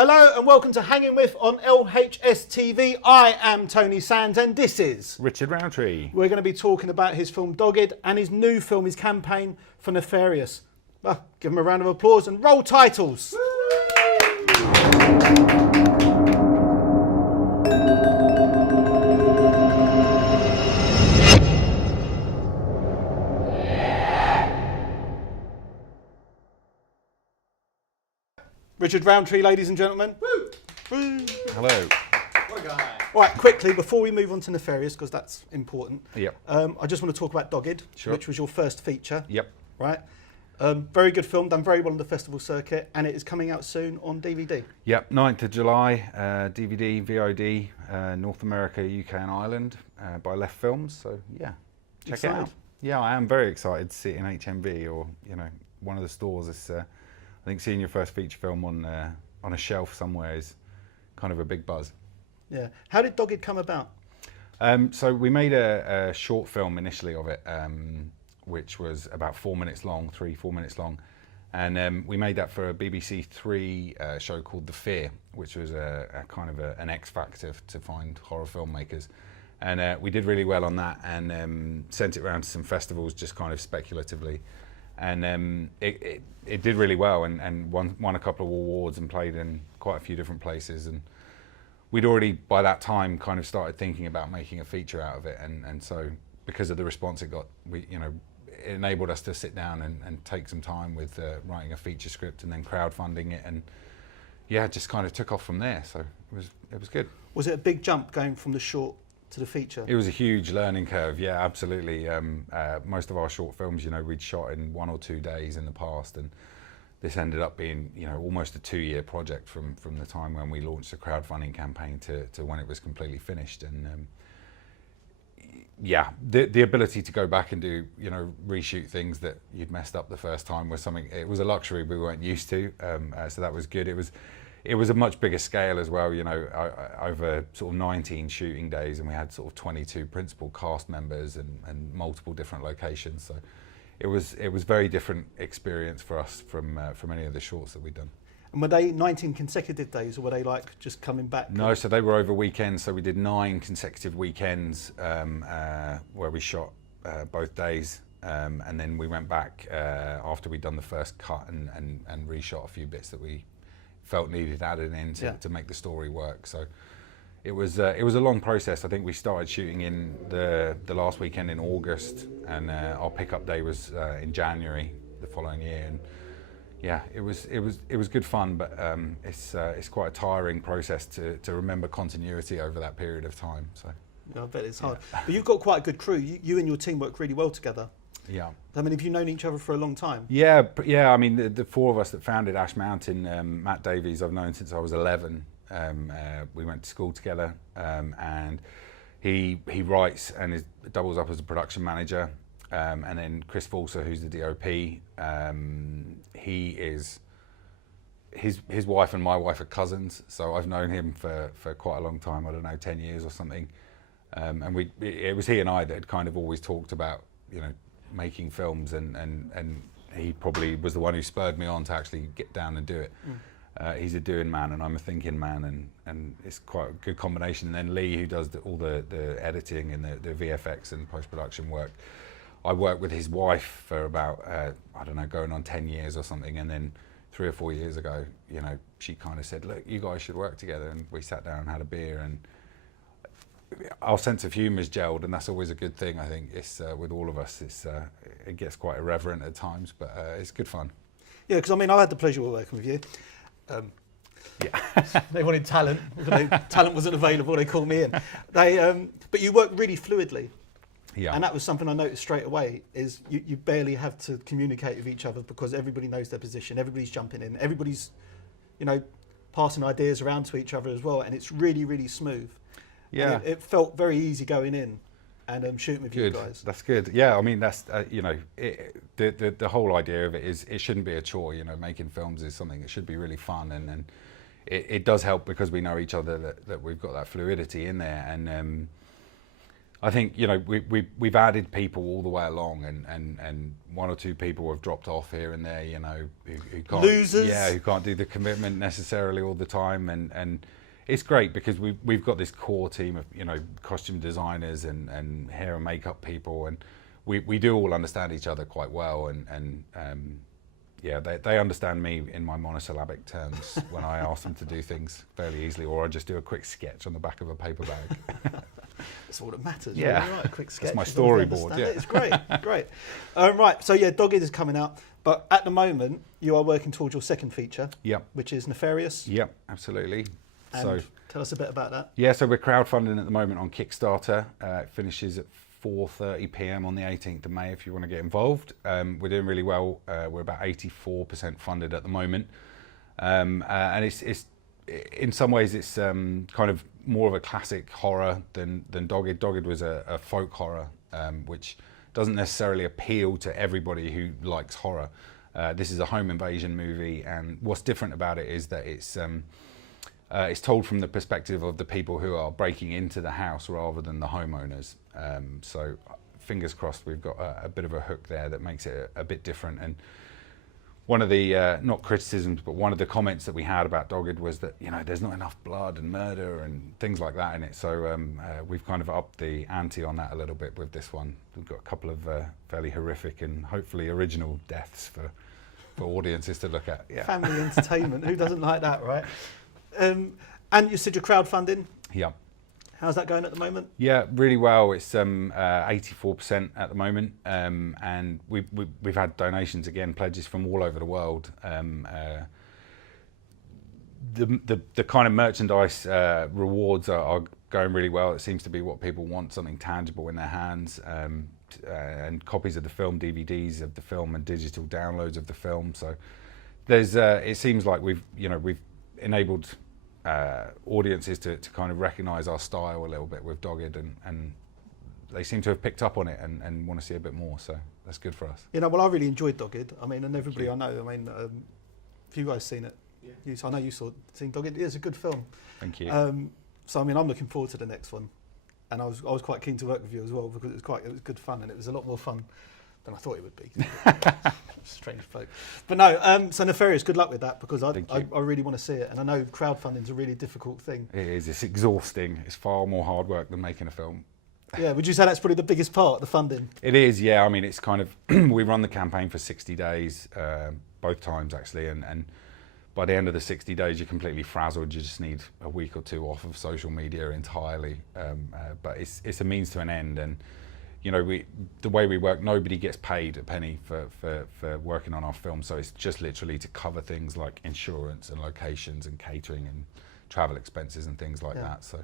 Hello and welcome to Hanging With on LHS TV. I am Tony Sands and this is Richard Rowntree. We're going to be talking about his film Dogged and his new film, his campaign for Nefarious. Well, give him a round of applause and roll titles. Richard Rowntree, ladies and gentlemen. Woo! Woo! Hello. What a guy. All right, quickly, before we move on to Nefarious, because that's important, Yep. I just want to talk about Dogged, Sure. which was your first feature. Yep. Right? Very good film, done very well on the festival circuit, and it is coming out soon on DVD. Yep. 9th of July, DVD, VOD, North America, UK and Ireland by Left Films. So yeah, check Excited? it out. Yeah, I am very excited to see it in HMV or one of the stores. It's, I think seeing your first feature film on a shelf somewhere is kind of a big buzz. Yeah. How did Dogged come about? So we made a short film initially of it, which was about 4 minutes long, 3-4 minutes long. And we made that for a BBC Three show called The Fear, which was a kind of an X factor to find horror filmmakers. And we did really well on that and sent it around to some festivals just kind of speculatively. And it did really well and won a couple of awards and played in quite a few different places. And we'd already, by that time, kind of started thinking about making a feature out of it. And so because of the response it got, it enabled us to sit down and take some time with writing a feature script and then crowdfunding it. And yeah, it just kind of took off from there. So it was good. Was it a big jump going from the short to the feature? It was a huge learning curve, yeah, absolutely. Most of our short films, we'd shot in 1 or 2 days in the past, and this ended up being, almost a 2-year project from the time when we launched the crowdfunding campaign to when it was completely finished. And yeah, the ability to go back and do, reshoot things that you'd messed up the first time was something. It was a luxury we weren't used to, so that was good. It was a much bigger scale as well, over sort of 19 shooting days, and we had sort of 22 principal cast members and multiple different locations. So it was very different experience for us from any of the shorts that we'd done. And were they 19 consecutive days, or were they like just coming back? No, so they were over weekends. So we did 9 consecutive weekends where we shot both days. And then we went back after we'd done the first cut and reshot a few bits that we felt needed added in to make the story work. So it was a long process. I think we started shooting in the last weekend in August, and our pickup day was in January the following year. And yeah, it was good fun, but it's quite a tiring process to remember continuity over that period of time. So I bet it's hard. Yeah. But you've got quite a good crew. You and your team work really well together. Yeah. I mean, have you known each other for a long time? Yeah. I mean, the 4 of us that founded Ash Mountain, Matt Davies, I've known since I was 11. We went to school together, and he writes and doubles up as a production manager. And then Chris Fulser, who's the DOP, his wife and my wife are cousins, so I've known him for quite a long time. I don't know, 10 years or something. And it was he and I that had kind of always talked about, making films, and he probably was the one who spurred me on to actually get down and do it. He's a doing man and I'm a thinking man, and it's quite a good combination. And then Lee, who does all the editing and the VFX and post-production work. I worked with his wife for about, I don't know, going on 10 years or something, and then 3 or 4 years ago, she kind of said, look, you guys should work together, and we sat down and had a beer, and our sense of humour is gelled, and that's always a good thing. I think it's with all of us. It gets quite irreverent at times, but it's good fun. Yeah, because I mean, I had the pleasure of working with you. Yeah, they wanted talent. Talent wasn't available. They called me in. But you work really fluidly. Yeah. And that was something I noticed straight away. Is you barely have to communicate with each other because everybody knows their position. Everybody's jumping in. Everybody's, passing ideas around to each other as well, and it's really, really smooth. Yeah, it felt very easy going in and shooting with you guys. That's good. Yeah, I mean, that's the whole idea of it is it shouldn't be a chore. Making films is something that should be really fun, and it does help because we know each other that we've got that fluidity in there. And I think, you know, we've added people all the way along, and one or two people have dropped off here and there, you know, who can't, losers. Yeah, who can't do the commitment necessarily all the time, and it's great because we've got this core team of, you know, costume designers and hair and makeup people, and we do all understand each other quite well, and yeah, they understand me in my monosyllabic terms when I ask them to do things fairly easily, or I just do a quick sketch on the back of a paper bag. That's all that matters. Yeah, really, right? A quick sketch. that's my storyboard. Yeah, it's great, great. Right, so yeah, Dogged is coming out, but at the moment you are working towards your second feature. Yep. Which is Nefarious. Yep, absolutely. And so tell us a bit about that. yeah, so we're crowdfunding at the moment on Kickstarter. It finishes at 4:30 p.m. on the 18th of May if you want to get involved. We're doing really well. We're about 84% funded at the moment, and it's in some ways it's kind of more of a classic horror than Dogged. Dogged was a folk horror, which doesn't necessarily appeal to everybody who likes horror. This is a home invasion movie, and what's different about it is that it's told from the perspective of the people who are breaking into the house rather than the homeowners. So fingers crossed we've got a bit of a hook there that makes it a bit different. And one of the, not criticisms, but one of the comments that we had about Dogged was that, you know, there's not enough blood and murder and things like that in it. So we've kind of upped the ante on that a little bit with this one. We've got a couple of fairly horrific and hopefully original deaths for audiences to look at. Yeah. Family entertainment, who doesn't like that, right? And you said you're crowdfunding. Yeah. How's that going at the moment? Yeah, really well. It's 84% at the moment, and we've had donations again, pledges from all over the world. The kind of merchandise rewards are going really well. It seems to be what people want, something tangible in their hands, and copies of the film, DVDs of the film, and digital downloads of the film. So there's it seems like we've enabled audiences to kind of recognise our style a little bit with Dogged, and they seem to have picked up on it and want to see a bit more, so that's good for us. You know, well, I really enjoyed Dogged. I mean, and everybody I know, I mean, have you guys seen it? Yeah. I know you seen Dogged. It's a good film. Thank you. So I mean, I'm looking forward to the next one, and I was quite keen to work with you as well because it was good fun, and it was a lot more fun than I thought it would be. Strange folk. But no, so Nefarious, good luck with that, because I really want to see it, and I know crowdfunding's a really difficult thing. It is. It's exhausting. It's far more hard work than making a film. Yeah, would you say that's probably the biggest part, the funding? It is, yeah. I mean, it's kind of, we run the campaign for 60 days, both times actually, and by the end of the 60 days, you're completely frazzled. You just need a week or two off of social media entirely. But it's a means to an end, and you know, the way we work, nobody gets paid a penny for working on our film, so it's just literally to cover things like insurance and locations and catering and travel expenses and things like that. So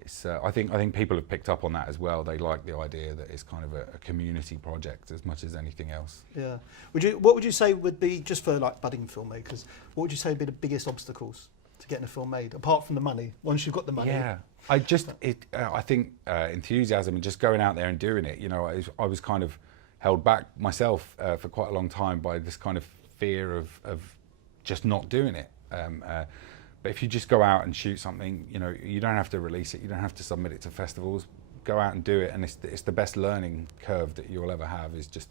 it's I think people have picked up on that as well. They like the idea that it's kind of a community project as much as anything else. Yeah. What would you say would be, just for like budding filmmakers, what would you say would be the biggest obstacles to getting a film made, apart from the money? Once you've got the money. Yeah. I think enthusiasm and just going out there and doing it. You know, I was kind of held back myself for quite a long time by this kind of fear of just not doing it. But if you just go out and shoot something, you know, you don't have to release it. You don't have to submit it to festivals. Go out and do it, and it's the best learning curve that you'll ever have. Is just,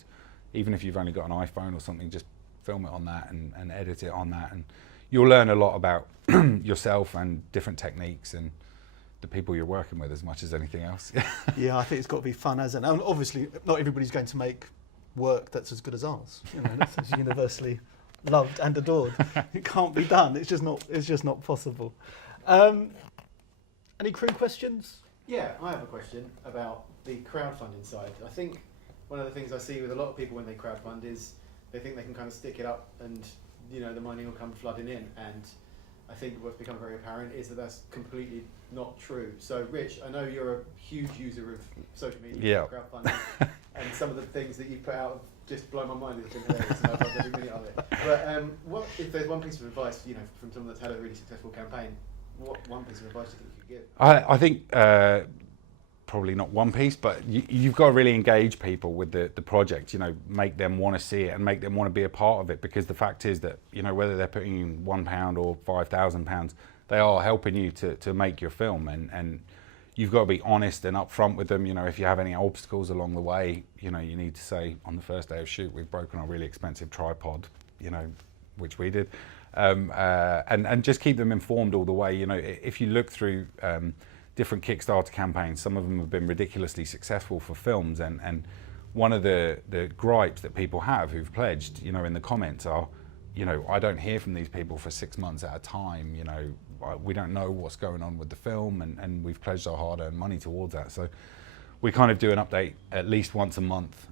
even if you've only got an iPhone or something, just film it on that and edit it on that, and you'll learn a lot about yourself and different techniques and the people you're working with as much as anything else. Yeah, I think it's got to be fun, hasn't it? And obviously, not everybody's going to make work that's as good as ours. You know, that's universally loved and adored. It can't be done. It's just not possible. Any crew questions? Yeah, I have a question about the crowdfunding side. I think one of the things I see with a lot of people when they crowdfund is they think they can kind of stick it up and, you know, the money will come flooding in. And I think what's become very apparent is that that's completely not true. So, Rich, I know you're a huge user of social media, crowdfunding, and some of the things that you put out just blow my mind. It's been hilarious, and I've loved every minute of it. But what if there's one piece of advice, you know, from someone that's had a really successful campaign? What one piece of advice do you think you could give? I think probably not one piece, but you've got to really engage people with the project. You know, make them want to see it and make them want to be a part of it, because the fact is that, you know, whether they're putting in £1 or £5,000, they are helping you to make your film, and you've got to be honest and upfront with them. You know, if you have any obstacles along the way, you know, you need to say on the first day of shoot, we've broken our really expensive tripod, you know, which we did. And just keep them informed all the way. You know, if you look through different Kickstarter campaigns, some of them have been ridiculously successful for films, and one of the gripes that people have who've pledged, you know, in the comments are, you know, I don't hear from these people for 6 months at a time, you know, we don't know what's going on with the film, and we've pledged our hard-earned money towards that. So we kind of do an update at least once a month,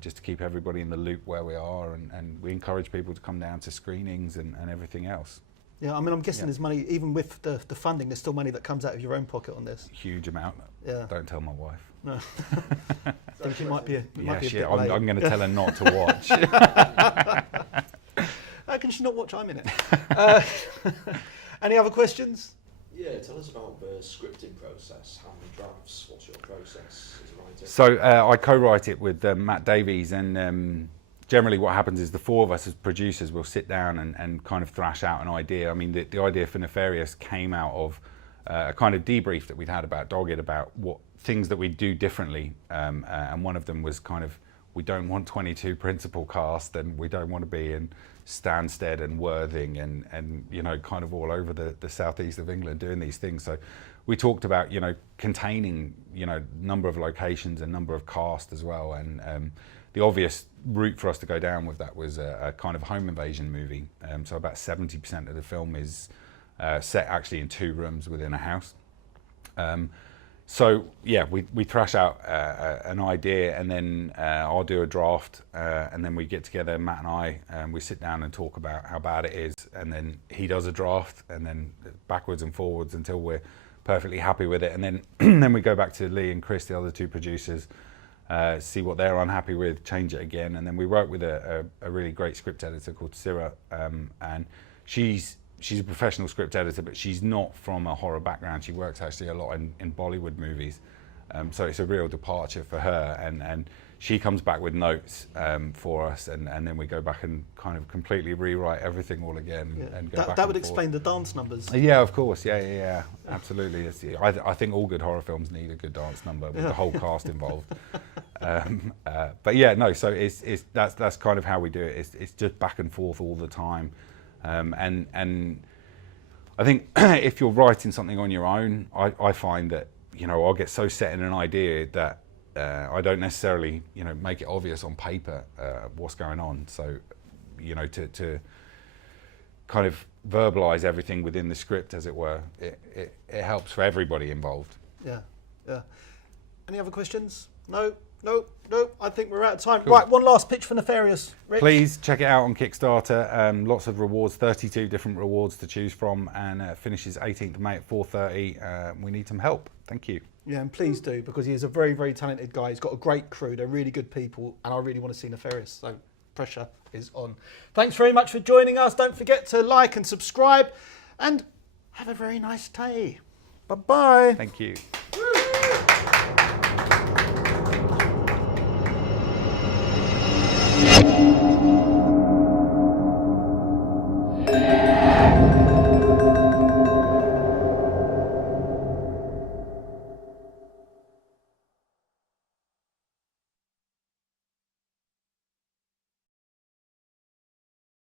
just to keep everybody in the loop where we are, and we encourage people to come down to screenings and everything else. Yeah, I mean, I'm guessing there's money, even with the funding, there's still money that comes out of your own pocket on this. Huge amount. Yeah. Don't tell my wife. No. I think it might be a bit I'm late. going to tell her not to watch. How can she not watch? I'm in it. Any other questions? Yeah, tell us about the scripting process. How many drafts? What's your process as a writer? So I co-write it with Matt Davies, and generally what happens is the four of us as producers will sit down and kind of thrash out an idea. I mean, the idea for Nefarious came out of a kind of debrief that we'd had about Dogged, about what things that we do differently, and one of them was kind of, we don't want 22 principal cast, and we don't want to be in Stansted and Worthing and you know, kind of all over the southeast of England doing these things. So we talked about, you know, containing, you know, number of locations and number of cast as well, and the obvious route for us to go down with that was a kind of home invasion movie. So about 70% of the film is set actually in 2 rooms within a house. So yeah, we thrash out an idea, and then I'll do a draft, and then we get together, Matt and I, and we sit down and talk about how bad it is, and then he does a draft, and then backwards and forwards until we're perfectly happy with it, and then then we go back to Lee and Chris, the other 2 producers, see what they're unhappy with, change it again, and then we work with a really great script editor called Syrah, and she's a professional script editor, but she's not from a horror background. She works actually a lot in Bollywood movies, so it's a real departure for her, and she comes back with notes for us, and then we go back and kind of completely rewrite everything all again. Yeah. And go back that and would forth. explain the dance numbers. Yeah, of course. Yeah. Absolutely. I think all good horror films need a good dance number with the whole cast involved. But yeah, no. So that's kind of how we do it. It's just back and forth all the time, and I think if you're writing something on your own, I find that, you know, I'll get so set in an idea that I don't necessarily, you know, make it obvious on paper what's going on. So, you know, to kind of verbalise everything within the script, as it were, it helps for everybody involved. Yeah. Any other questions? No. I think we're out of time. Cool. Right, one last pitch for Nefarious. Rich? Please check it out on Kickstarter. Lots of rewards, 32 different rewards to choose from, and finishes 18th of May at 4:30. We need some help. Thank you. Yeah, and please do, because he is a very, very talented guy. He's got a great crew. They're really good people, and I really want to see Nefarious. So pressure is on. Thanks very much for joining us. Don't forget to like and subscribe, and have a very nice day. Bye-bye. Thank you.